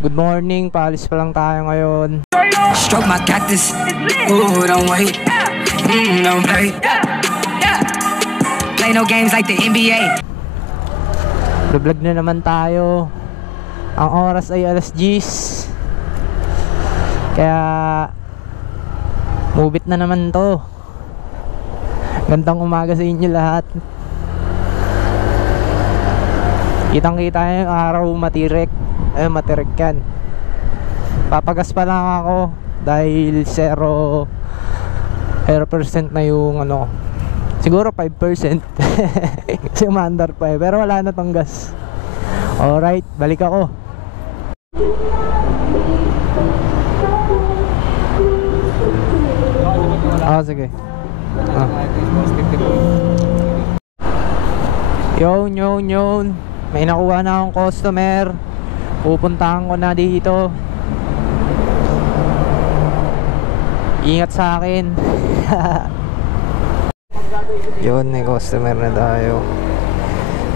Good morning, paalis pa lang tayo ngayon. Stroke my cactus. Ooh, don't wait. Don't play. Play no games like the NBA. Vlog na naman tayo. Ang oras ay alas 10. Kaya move it na naman to. Gandang umaga sa inyo lahat. Kitang kita yung araw matirek. Matirek yan. Papagas pa lang ako dahil 0% na yung ano, siguro 5%. Kasi umandar pa pero wala na tong gas. Alright, balik ako. Sige. Yun. May nakuha na akong customer. Pupuntahan ko na dito. Ingat sa akin. Yun, may customer na tayo.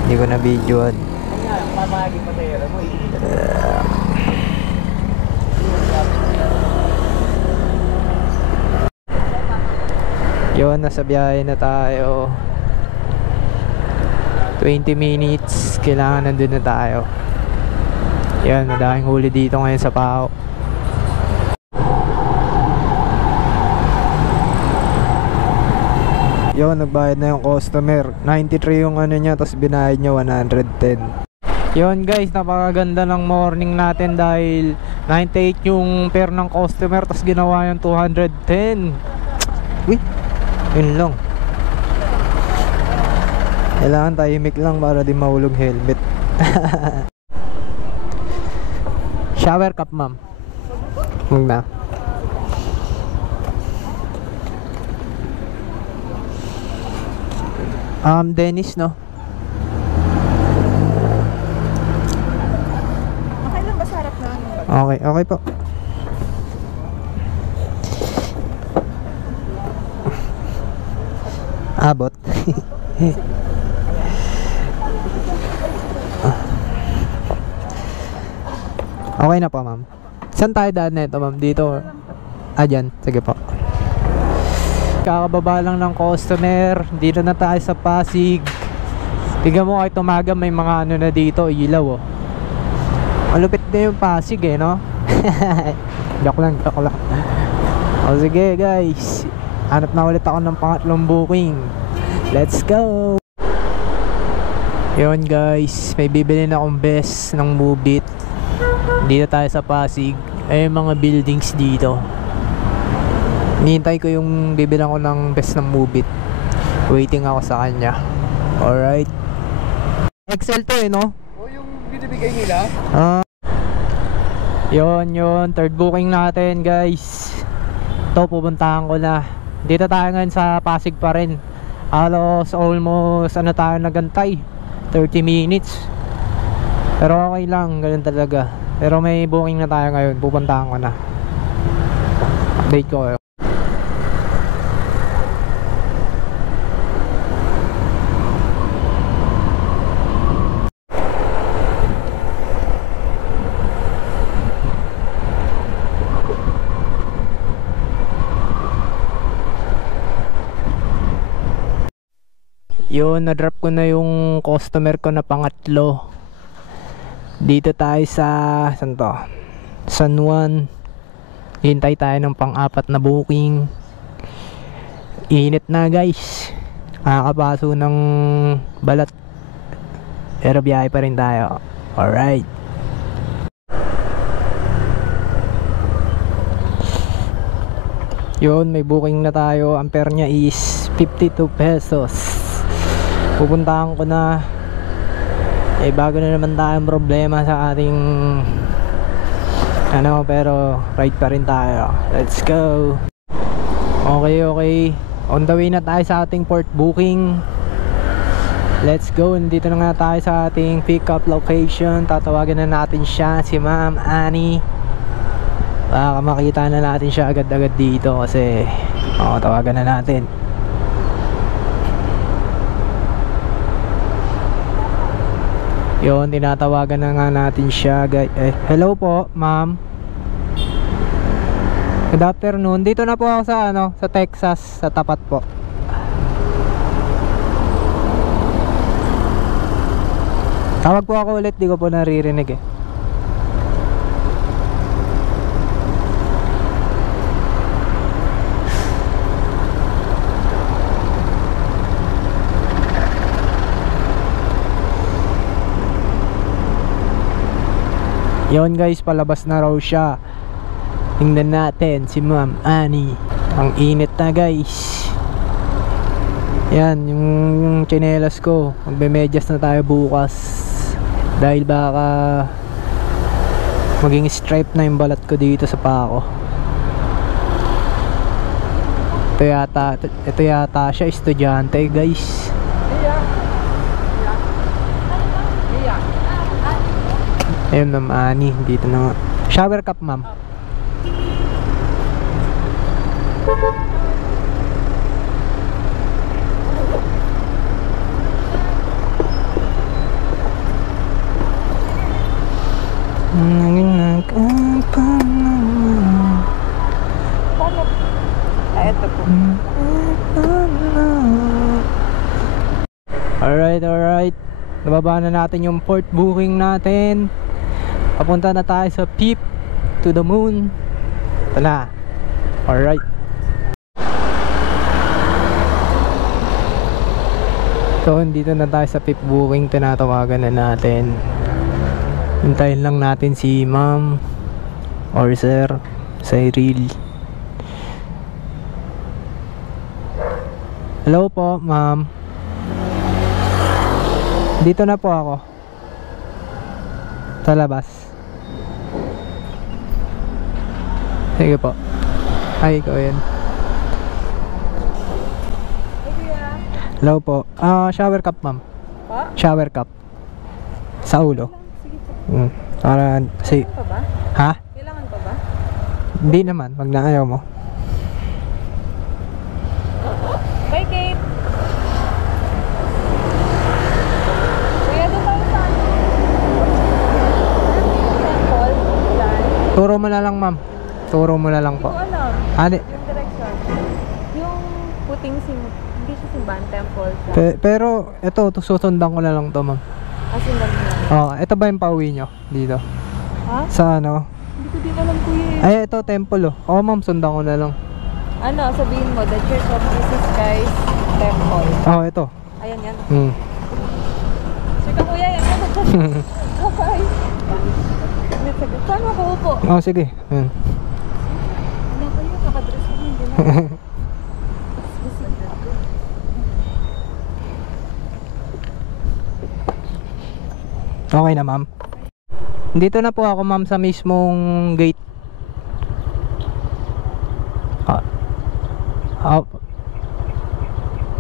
Hindi ko na videoan. Yun, nasa biyahe na tayo. 20 minutes. Kailangan nandun na tayo. Yan, madaming huli dito ngayon sa Pao. Yun, nagbayad na yung customer. 93 yung ano niya, tapos binayad niya 110. Yun guys, napakaganda ng morning natin dahil 98 yung pair ng customer, tapos ginawa yung 210. Uy, yun lang. Kailangan tahimik lang para di mahulog helmet. Shower cup, ma'am. Huwag na. Dennis, no? Okay lang ba sa harap na? Okay po. Abot. Okay na po, ma'am. Saan tayo daan na ito, ma'am? Dito? Dyan. Sige po. Kakababa lang ng customer. Dito na tayo sa Pasig. Tignan mo kahit umaga may mga ano na dito, ilaw oh. Malupit na yung Pasig eh, no? Joke lang. O sige guys, hanap na ulit ako ng pangatlong booking. Let's go. Yun guys, may bibili na akong best ng Move It. Dito tayo sa Pasig. Ay mga buildings dito. Nihintay ko yung bibilang ko ng best ng Move It. Waiting ako sa kanya. Alright. Excel to eh, no? O yung binibigay nila? Yun. Third booking natin guys. Ito, pupuntahan ko na. Dito tayo ngayon sa Pasig pa rin. Halos almost ano tayo nagantay, 30 minutes. Pero okay lang, ganun talaga. Pero may booking na tayo ngayon, pupuntahan ko na. Update ko kayo. Yun, na-drop ko na yung customer ko na pangatlo. Dito tayo sa saan to? San Juan. Hintay tayo ng pang-apat na booking. Init na guys. Nakakapaso ng balat. Pero biyahe pa rin tayo. Alright. Yun, may booking na tayo. Ampere nya is 52 pesos. Pupuntahan ko na. Bago na naman tayong problema sa ating ano, pero ride pa rin tayo. Let's go. Okay. On the way na tayo sa ating port booking. Let's go. Nandito na nga tayo sa ating pick up location. Tatawagan na natin siya, si Ma'am Annie. Baka makita na natin siya agad-agad dito kasi tawagan na natin. Yun, tinatawagan na nga natin siya guys. Hello po, ma'am. Good afternoon. Dito na po ako sa sa Texas, sa tapat po. Tawag po ako ulit, di ko po naririnig eh. Yon guys, palabas na raw siya. Tingnan natin si Ma'am Annie. Ang init na guys. Yan, yung tsinelas ko. Magbe-medyas na tayo bukas. Dahil baka maging stripe na yung balat ko dito sa pako. Ito yata siya, estudyante guys. Ayun, Ma'am Annie, dito na nga. Shower cup, ma'am. Ito po. Alright. Nababa na natin yung port booking natin. Papunta na tayo sa Peep to the Moon. Ito na. Alright. So, dito na tayo sa Peep booking. Tinatawagan na natin. Hintayin lang natin si ma'am or sir Cyril. Hello po, ma'am. Dito na po ako sa labas. Sige po. Ay, ikaw yan. Hello po. Shower cup, ma'am. Shower cup. Sa ulo. Para kasi... Pa ba? Ha? Kailangan pa ba? Hindi naman. Wag na, ayaw mo. Bye, Kate. Kuya, doon tayo sa temple. Dyan. Turo mo na lang, ma'am. Turo mo na lang po. Hindi ko alam. Ano? Yung direction. Yung puting hindi siya simbahan, temple. Pero ito, susundan ko na lang to, ma'am. Asundan mo lang. Oh, ito ba yung pauwi nyo dito? Ha? Sa ano? Hindi ko din alam, kuya. Ay, ito temple oh. Oo, ma'am, sundan ko na lang. Ano, sabihin mo, the Church of Jesus Christ Temple. Oh, ito. Ayan yan. Sige, kuya, yan. Okay. Saan mo ko upo? Oh, sige. Ano kayo? Nakadress ko hindi na. Okay na, ma'am. Dito na po ako, ma'am, sa mismong gate.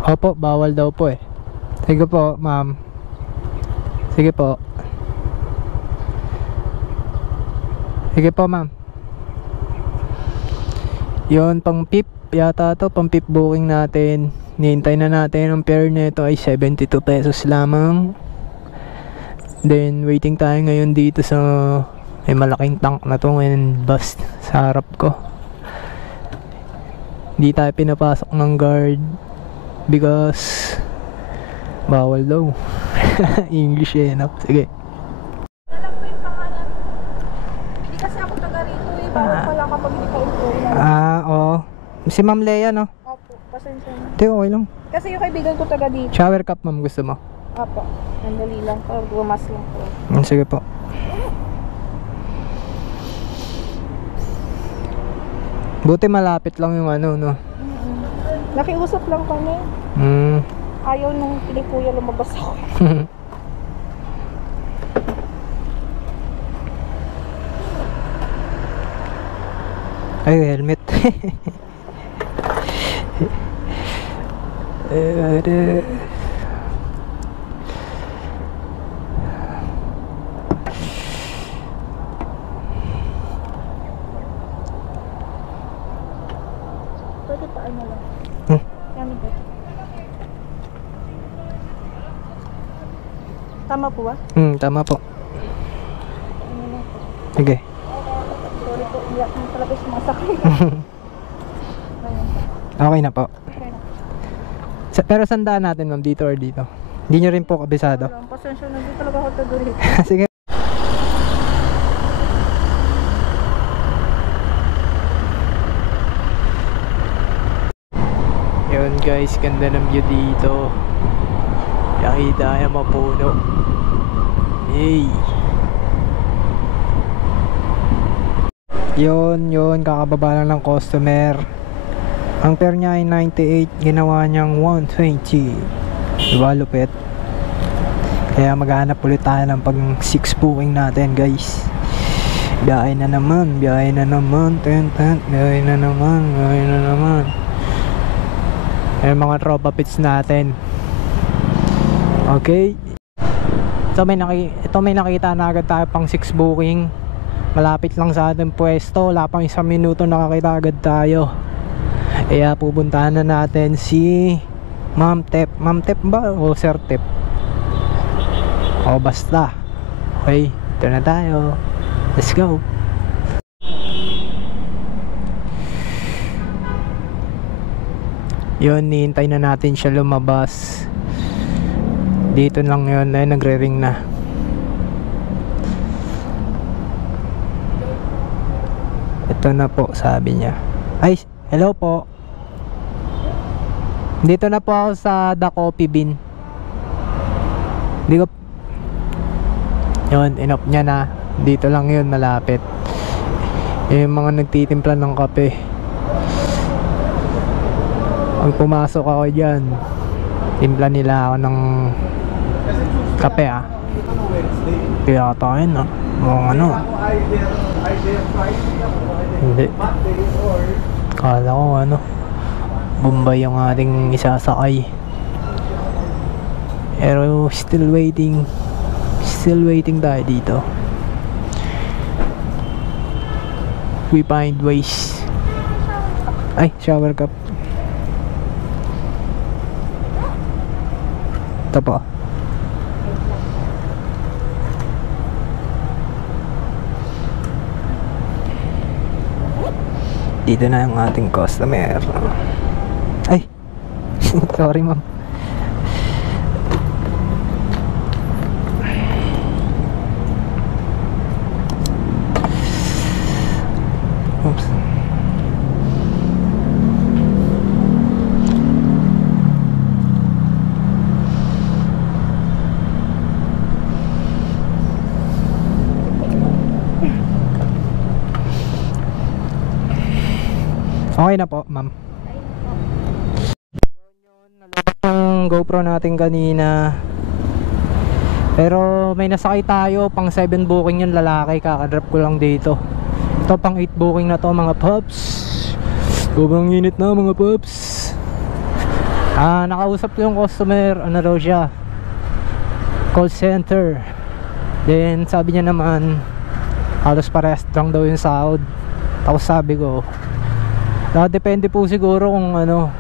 Opo, bawal daw po eh. Sige po, ma'am. Sige po. Sige po, ma'am. Yun, pang PIP yata to, pang PIP booking natin. Nihintay na natin. Ang fare nito ay 72 pesos lamang. Then, waiting tayo ngayon dito sa may malaking tank na to and bus sa harap ko. Hindi tayo pinapasok ng guard because bawal daw. English eh, no? Sige. Alam ko yung pangalan. Hindi kasi ako taga rito eh. Parang pala kapag hindi ka employee. Oo. Si Ma'am Lea, no? Opo, pasensya na. Hindi, okay lang. Kasi yung kaibigan ko taga dito. Shower cup, ma'am, gusto mo? Opo, nandali lang po. Gumas lang po. Sige po. Buti malapit lang yung ano, no? Nakiusap lang kami. Ayaw nung pinikuya lumabas ako. Ay, helmet. Pwede pa ano lang. Yan ba? Tama po ba? Tama po. Sige. Sorry po, iyak na talaga sumasakay. Okay na po. Okay na. Pero sandaan natin ma'am, dito or dito? Hindi nyo rin po kabisado. Pasensya na, hindi talaga ako taga-rito. Sige. Yun guys, ganda ng view dito. Nakita yung mapuno. Hey. Yun, kakababa lang ng customer. Ang fare niya ay 98, ginawa niyang 120. Diba, lupit? Kaya maghanap ulit tayo ng pag 6 booking natin guys. Biyahe na naman, biyahe na naman, biyahe na naman. Yung mga tropa pits natin. Okay. So may nakita na agad tayo pang 6 booking. Malapit lang sa ating pwesto. Wala pang 1 minuto nakakita agad tayo. Kaya pupuntahan na natin si Ma'am Tep. Ma'am Tep ba o Sir Tep? O basta. Okay, ito na tayo. Let's go. Yun, nihintay na natin siya lumabas. Dito lang yun, ay nagre-ring na. Ito na po, sabi niya. Ay, hello po. Dito na po ako sa The Coffee Bean. Hindi ko... Yun, inop niya na. Dito lang yun, malapit. Yung mga nagtitimpla ng kape. Pag pumasok ako dyan, timpla nila ako ng kape kaya tayo na mga ano. Hindi, kala ko ano, Bombay yung ating isasakay. Pero still waiting tayo dito. We find ways. Ay, shower cup. Ito po. Dito na yung ating customer. Ay, sorry ma'am. Oops. Okay na po, ma'am. Nalabas yung GoPro natin kanina. Pero may nasakay tayo, pang 7 booking yung lalaki, kakadrop ko lang dito. Ito pang 8 booking na to mga pups. Sobrang init na mga pups. Nakausap ko yung customer, ano raw siya, call center. Then sabi niya naman halos parehas lang daw yung sahod. Tapos sabi ko, depende po siguro kung ano,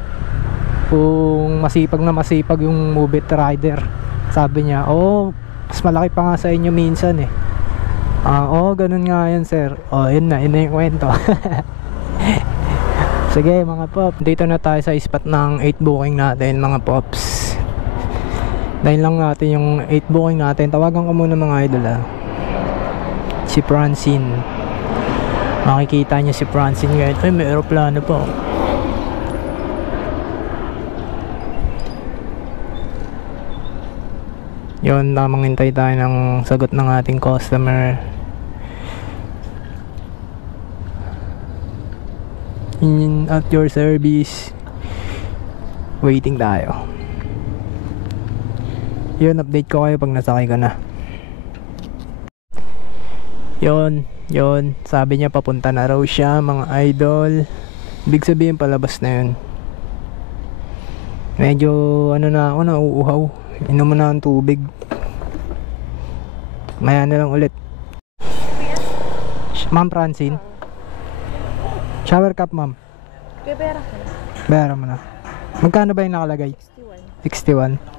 kung masipag na masipag yung Move It rider. Sabi niya, mas malaki pa nga sa inyo minsan eh. Ganun nga yan sir. Yun na yung kwento. Sige mga pop, dito na tayo sa spot ng 8 booking natin mga pops. Dahil lang natin yung 8 booking natin. Tawagan ko muna mga idol si Francine. Makikita niya si Francine ngayon. Ay, may aeroplano pa. Yun, tamang hintay tayo ng sagot ng ating customer. At your service. Waiting tayo. Yun, update ko kayo pag nasakay ka na. Yun, sabi niya papunta na raw siya mga idol. Ibig sabihin palabas na yun. Medyo ano na ako, nauuhaw. Inom mo na ang tubig. Maya na lang ulit. Ma'am Francine, shower cup ma'am. Pera. Bayaran mo na. Magkano ba yung nakalagay? 61. 61.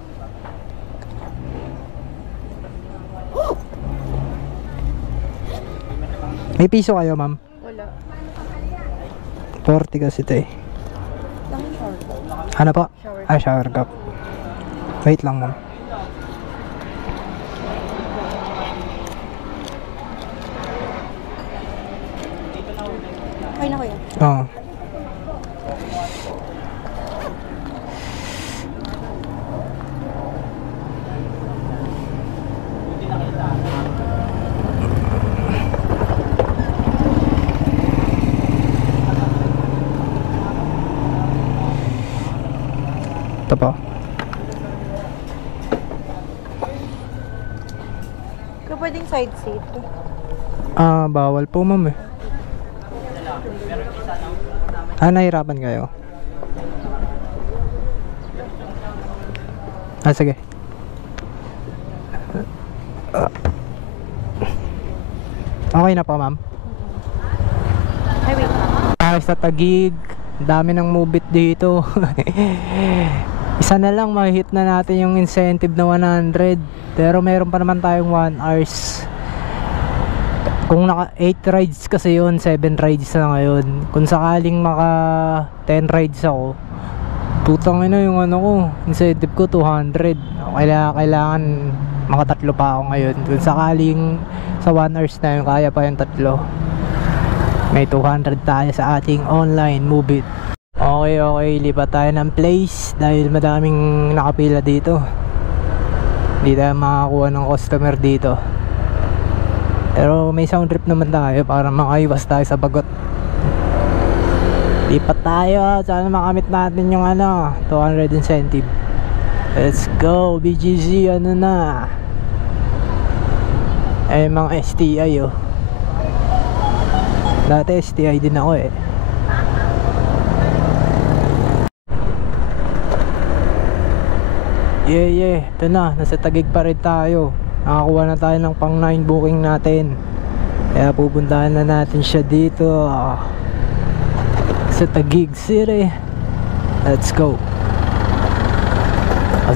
May piso kayo, ma'am? Wala. 40 kasi ito eh. Lang shower ko. Ano po? Shower. Ah, shower cup. Wait lang, ma'am. Okay na kuya. Oo. Ito po. Kaya pwedeng side seat. Ah, bawal po, ma'am eh. Ah, nahirapan kayo? Ah, sige. Okay na po, ma'am. Ay, wait lang. Tayo sa Taguig, dami ng mubit dito. Isa na lang mahit na natin yung incentive na 100, pero meron pa naman tayong 1 hours. Kung naka 8 rides kasi yun, 7 rides na ngayon. Kung sakaling maka 10 rides ako, putang ina yung ano ko, incentive ko 200. Kailangan makatatlo pa ako ngayon. Kung sakaling sa 1 hours na yun, kaya pa yung tatlo, may 200 tayo sa ating online Mubit. Okay, lipat tayo ng place dahil madaming nakapila dito. Hindi tayo makakuha ng customer dito, pero may sound trip naman tayo para makaiwas tayo sa bagot. Lipat tayo, sana makamit natin yung 200 incentive. Let's go BGC. Ano na, ay mga STI oh. Dati STI din ako eh. Yeah, ito na, nasa Taguig pa rin tayo. Nakakuha na tayo ng pang 9 booking natin, kaya pupuntahan na natin siya dito sa Taguig City. Let's go.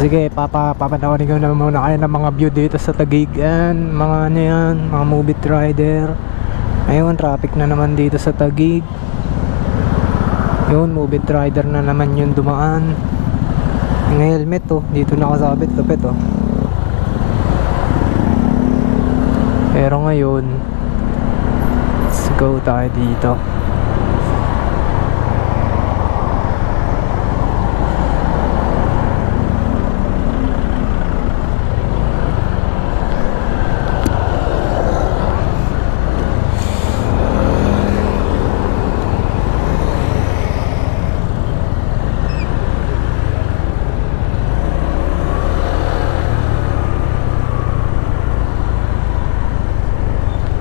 Sige, papanoorin ko na muna kayo ng mga view dito sa Taguig. And mga ano yan, mga Mubit rider. Ngayon, traffic na naman dito sa Taguig. Yun, Mubit rider na naman yung dumaan. Yung helmet oh, dito nakasabit, lapit oh. Pero ngayon, let's go tayo dito.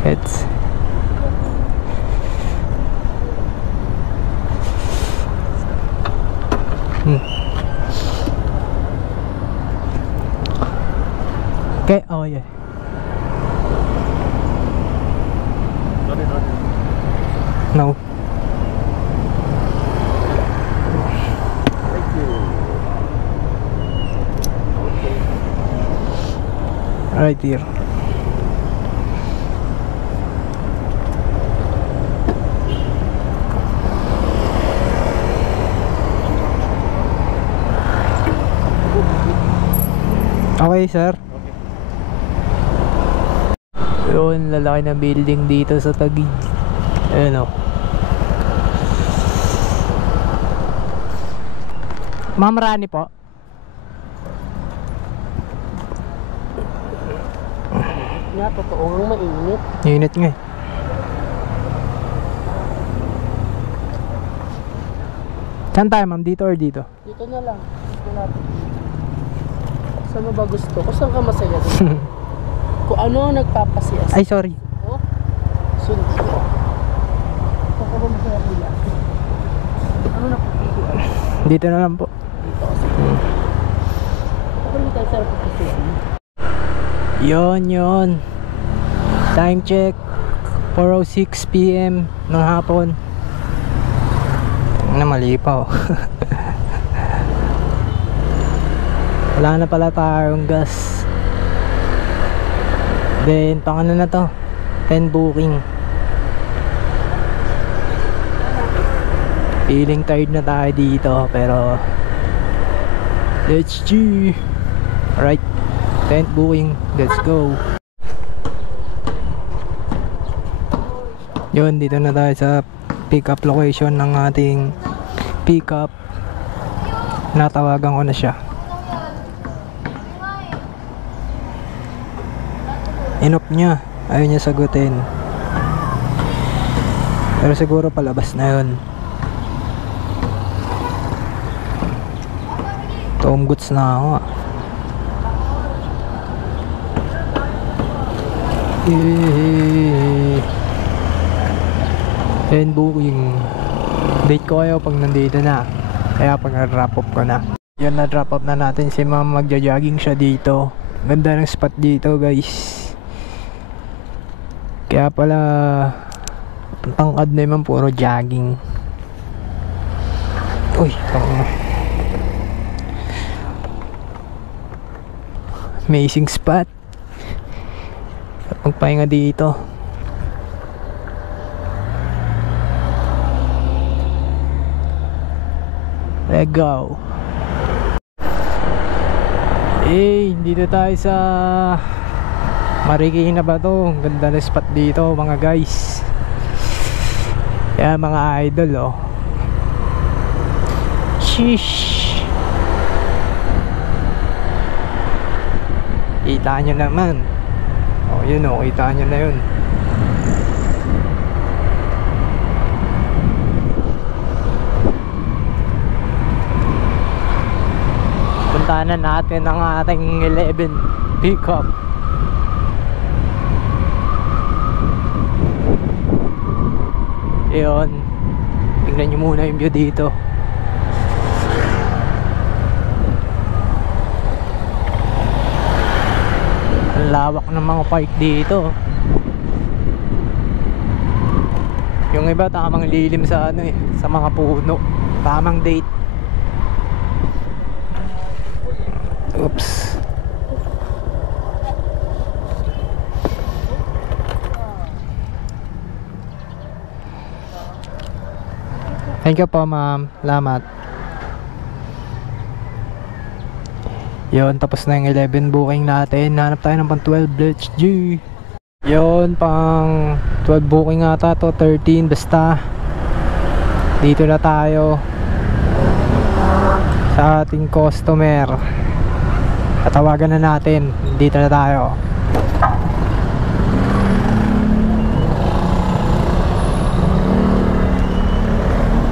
It's okay. Oh yeah. No. Right here. Okay, sir. Okay. Yun, lalaki na building dito sa Taguig. Ayun o. Ma'am Rani po. Nga, totoo nga mainit. Unit nga eh. Saan tayo, ma'am? Dito or dito? Dito na lang. Dito natin. Saan mo ba gusto? Kung saan ka masaya dito? Kung ano nagpapasiyas. Ay, sorry. Oh, sunod ko. Saan ka ba masaya kuya? Ano nagpapasiyas? Dito na lang po. Dito kasi. Ako rin tayo sa pagpasiyas. Yun. Time check 4:06 PM ng hapon. Na mali pa oh. Wala na pala tayong gas. Then pang ano na to, 10 booking. Feeling tired na tayo dito, pero let's go. Alright, tent booking, let's go. Yun, dito na tayo sa pick up location ng ating pick up. Natawagan ko na siya. Inop niya, ayaw niya sagutin, pero siguro palabas na yun. Tom goods na ako. And booking. Date ko kayo pag nandito na. Kaya pag na-drop off ko na. Yan, na-drop off na natin si ma'am. Magja-jogging siya dito. Ganda ng spot dito, guys. Kaya pala tangkad na naman, puro jogging. Uy, amazing spot. Magpahinga dito. Let's go. Dito tayo sa Marikina ba to? Ganda na spot dito mga guys. Kaya mga idol, oh. Sheesh. Kita nyo naman. Oh, yun, oh, kita nyo na yun. Puntahan na natin ang ating 11 pickup. Yun, tingnan nyo muna yung view dito. Ang lawak ng mga park dito. Yung iba tamang lilim sa ano eh, sa mga puno. Tamang date. Oops. Thank you po, ma'am. Salamat. Yun, tapos na yung 11 booking natin. Hanap tayo ng pang 12. Let's go. Yun, pang 12 booking ata to, 13. Basta dito na tayo sa ating customer. Tatawagan na natin. Dito na tayo.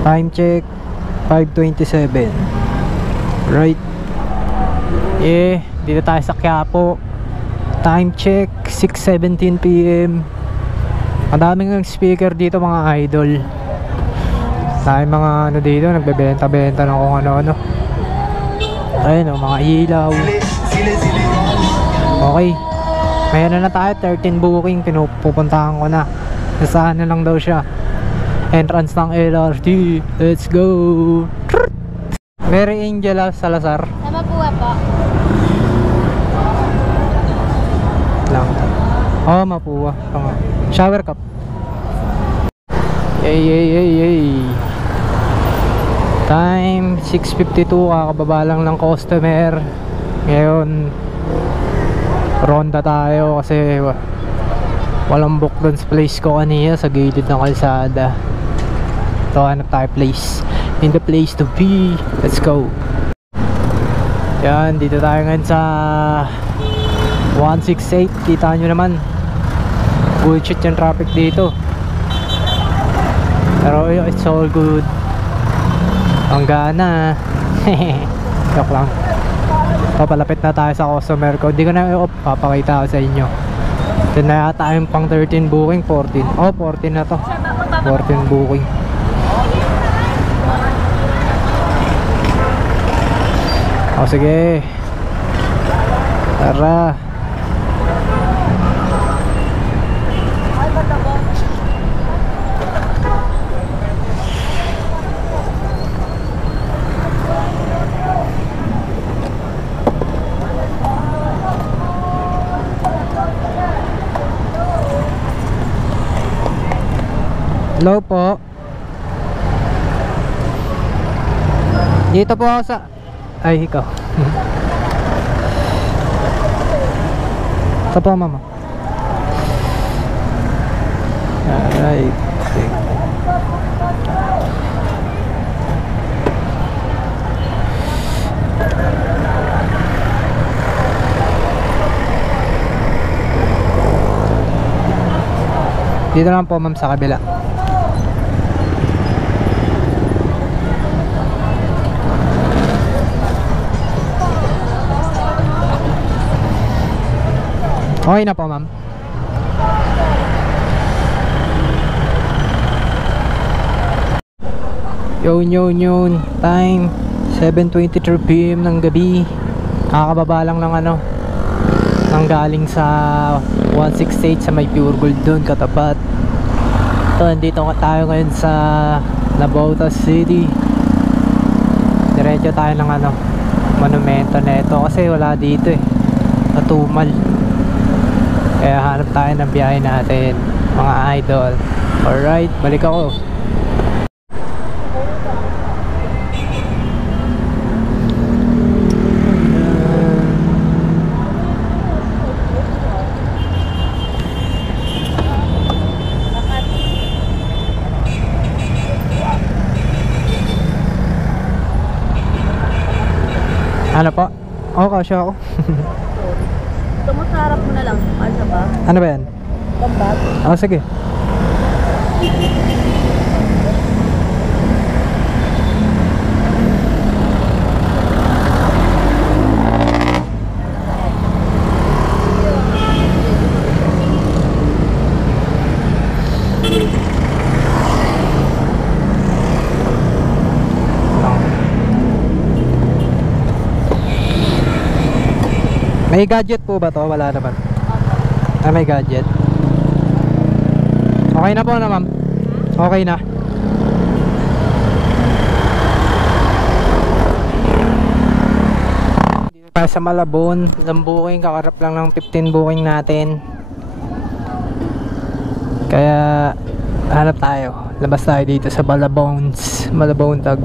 Time check 5:27. Right. Dito tayo sa Quiapo. Time check 6:17 PM. Ang daming speaker dito mga idol. Tayo mga ano dito, nagbebenta-benta ng kung ano-ano. Ayun, mga ilaw. Okay. May ano na tayo, 13 booking. Pinupuntahan ko na. Nasaan na lang daw siya. Entrance ng LRT. Let's go. Mary Angela Salazar. Sama po po. Lang. Oh, Mapua. Shower cup. Yay. Time 6:52. Kakababa lang ng customer. Ngayon ronda tayo kasi walang book doon sa place ko kanina sa gilid ng kalsada. So hanap tayo place, in the place to be. Let's go. Yan, dito tayo ngayon sa 168. Kita nyo naman, bullshit yung traffic dito, pero it's all good. Ang gana. Joke lang. Papalapit na tayo sa customer ko. Hindi ko na i-off, papakita ko sa inyo. Ito na yata yung pang 13 booking. 14. Oh, 14 na to. 14 booking. O sige. Tara. Hello po. Dito po ako sa... Ay, ikaw. Ito po, mama. Alright. Dito lang po, ma'am, sa kabila. Okay na po, ma'am. Yun. Time 7:23 PM ng gabi. Nakakababa lang ng nang galing sa 168 sa may Pure Gold doon katapat. Ito, nandito tayo ngayon sa Navotas City. Diretso tayo ng monumento na ito kasi wala dito natumal. Kaya hanap tayo ng biyahe natin, mga idol. Alright, balik ako. Ano po? Oo, kasya ako. Ito mo sa harap mo na lang. Ano ba? Ano ba yan? Pambag. Sige. May gadget po ba to? Wala naman. May gadget. Okay na po na, ma'am. Okay na. Dito tayo sa Malabon. Ilang booking, kakarap lang ng 15 booking natin. Kaya hanap tayo. Labas tayo dito sa Malabones. Malabon tag.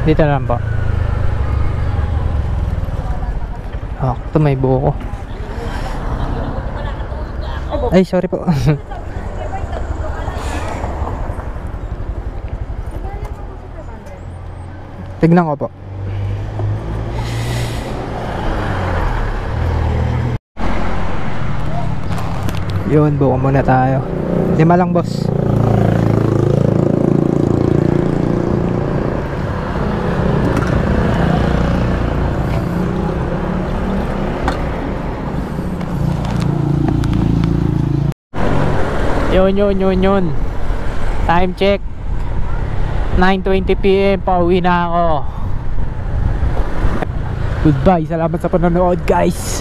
Dito lang po. Ito may buko. Ay, sorry po. Tignan ko po. Yun, buko muna tayo. 5 lang, boss. Yun. Time check 9:20 PM. Pauwi na ako. Goodbye. Salamat sa panonood, guys.